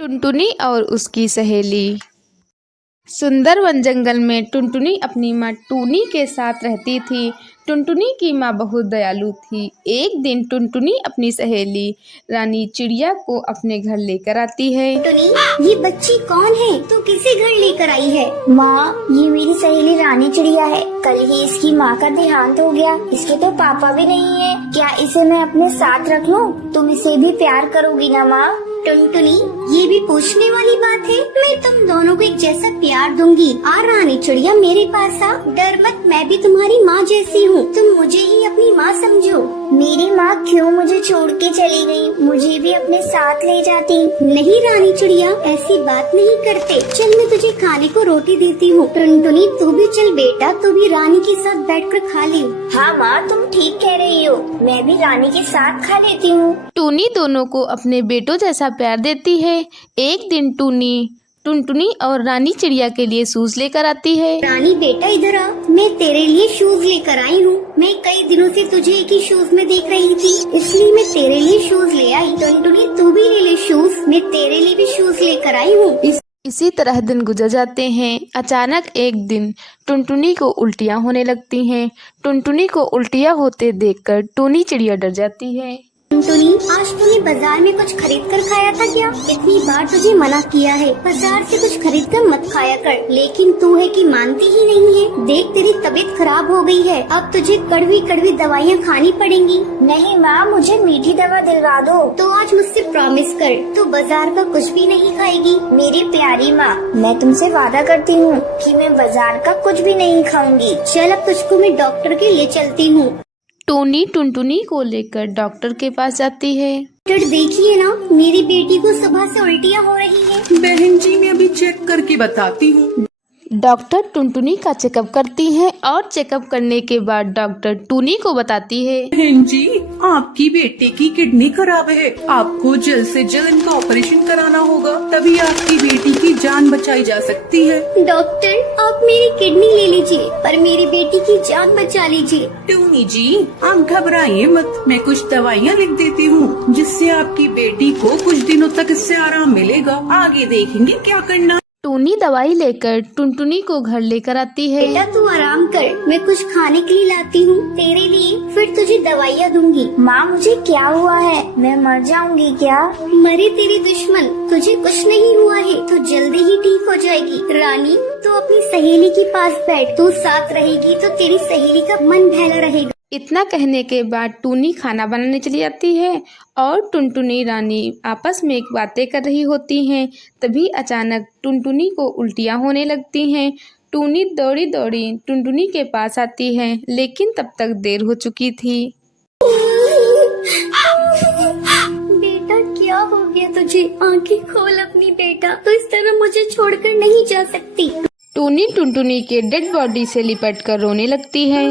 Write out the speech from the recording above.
टुनटुनी और उसकी सहेली। सुंदर वन जंगल में टुनटुनी अपनी माँ टूनी के साथ रहती थी। टुनटुनी की माँ बहुत दयालु थी। एक दिन टुनटुनी अपनी सहेली रानी चिड़िया को अपने घर लेकर आती है। टुनी, ये बच्ची कौन है? तू किसे घर लेकर आई है? माँ, ये मेरी सहेली रानी चिड़िया है। कल ही इसकी माँ का देहांत हो गया। इसके तो पापा भी नहीं है। क्या इसे मैं अपने साथ रख लूं? तुम इसे भी प्यार करोगी ना माँ? टुनटुनी, ये भी पूछने वाली बात है। मैं तुम दोनों को एक जैसा प्यार दूंगी। आ रानी चिड़िया, मेरे पास आ। डर मत, मैं भी तुम्हारी माँ जैसी हूँ। तुम मुझे ही अपनी माँ समझो। मेरी माँ क्यों मुझे छोड़ के चली गई? मुझे भी अपने साथ ले जाती। नहीं रानी चिड़िया, ऐसी बात नहीं करते। चल, मैं तुझे खाने को रोटी देती हूँ। टुनटुनी, तू भी चल बेटा, तू भी रानी के साथ बैठकर खा ले। हाँ माँ, तुम ठीक कह रही हो। मैं भी रानी के साथ खा लेती हूँ। टूनी दोनों को अपने बेटों जैसा प्यार देती है। एक दिन टूनी टुनटुनी और रानी चिड़िया के लिए शूज लेकर आती है। रानी बेटा, इधर आ। मैं तेरे लिए शूज लेकर आई हूँ। मैं कई दिनों से तुझे एक ही शूज में देख रही थी, इसलिए मैं तेरे लिए शूज ले आई। टुनटुनी, तू भी ले ले शूज। मैं तेरे लिए भी शूज लेकर आई हूँ। इसी तरह दिन गुजर जाते हैं। अचानक एक दिन टुनटुनी को उल्टियाँ होने लगती हैं। टुनटुनी को उल्टियाँ होते देखकर टूनी चिड़िया डर जाती है। टुनटुनी, आज तूने बाजार में कुछ खरीद कर खाया था क्या? इतनी बार तुझे मना किया है, बाजार से कुछ खरीद कर मत खाया कर, लेकिन तू है कि मानती ही नहीं है। देख, तेरी तबीयत खराब हो गई है। अब तुझे कड़वी कड़वी दवाइयाँ खानी पड़ेंगी। नहीं माँ, मुझे मीठी दवा दिलवा दो। तो आज मुझसे प्रॉमिस कर, तू बाजार का कुछ भी नहीं खाएगी। मेरी प्यारी माँ, मैं तुमसे वादा करती हूँ कि मैं बाजार का कुछ भी नहीं खाऊंगी। चल, अब तुझको मैं डॉक्टर के लिए चलती हूँ। टूनी टुनटुनी को लेकर डॉक्टर के पास जाती है। डॉक्टर, देखिए ना, मेरी बेटी को सुबह से उल्टियाँ हो रही है। बहन जी, मैं अभी चेक करके बताती हूँ। डॉक्टर टुनटुनी का चेकअप करती हैं और चेकअप करने के बाद डॉक्टर टूनी को बताती है। बहन जी, आपकी बेटी की किडनी खराब है। आपको जल्द से जल्द इनका ऑपरेशन कराना होगा, तभी आपकी बेटी की जान बचाई जा सकती है। डॉक्टर, आप मेरी किडनी ले लीजिए, पर मेरी बेटी की जान बचा लीजिए। टूनी जी, आप घबराइए मत। मैं कुछ दवाइयाँ लिख देती हूँ, जिससे आपकी बेटी को कुछ दिनों तक इससे आराम मिलेगा। आगे देखेंगे क्या करना। टूनी दवाई लेकर टुनटुनी को घर लेकर आती है। बेटा, तू आराम कर, मैं कुछ खाने के लिए लाती हूँ तेरे लिए, फिर तुझे दवाइयाँ दूंगी। माँ, मुझे क्या हुआ है? मैं मर जाऊंगी क्या? मरे तेरे दुश्मन, तुझे कुछ नहीं हुआ है, तू जल्दी ही ठीक हो जाएगी। रानी, तू अपनी सहेली के पास बैठ। तू साथ रहेगी तो तेरी सहेली का मन बहला रहेगा। इतना कहने के बाद टूनी खाना बनाने चली जाती है और टुनटुनी रानी आपस में बातें कर रही होती हैं। तभी अचानक टुनटुनी को उल्टियाँ होने लगती हैं। टूनी दौड़ी दौड़ी टुनटुनी के पास आती है, लेकिन तब तक देर हो चुकी थी। बेटा, क्या हो गया तुझे? आंखें खोल अपनी बेटा, तो इस तरह मुझे छोड़कर नहीं जा सकती। टूनी टुनटुनी के डेड बॉडी से लिपट कर रोने लगती है।